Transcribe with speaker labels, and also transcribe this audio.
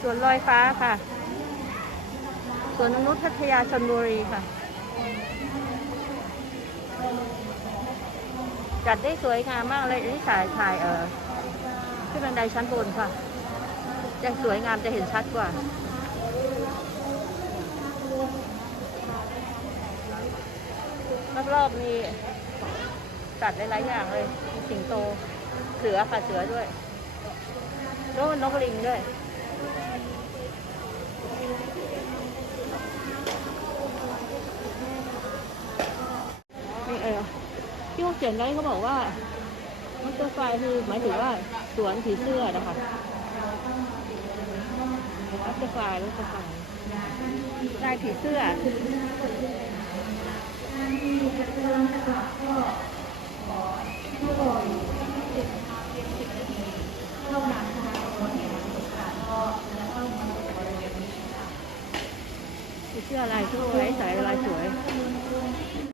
Speaker 1: สวนลอยฟ้าค่ะ สวนนงนุษย์พัทยาชนบุรีค่ะ จัดได้สวยงามมากเลยนี่ถ่ายถ่ายเออขึ้นบันไดชั้นบนค่ะจะสวยงามจะเห็นชัดกว่ารอบๆมีสัตว์หลายๆอย่างเลย สิงโต เสือค่ะเสือด้วย แล้วนกลิงด้วย นี่เออที่เขาเขียนไว้เขาบอกว่ามัตเตอร์ไฟคือหมายถึงว่าสวนผีเสื้อนะคะมัตเตอร์ไฟมัตเตอร์ไฟได้ผีเสื้อผีเสื้อลายสวยสายลายสวย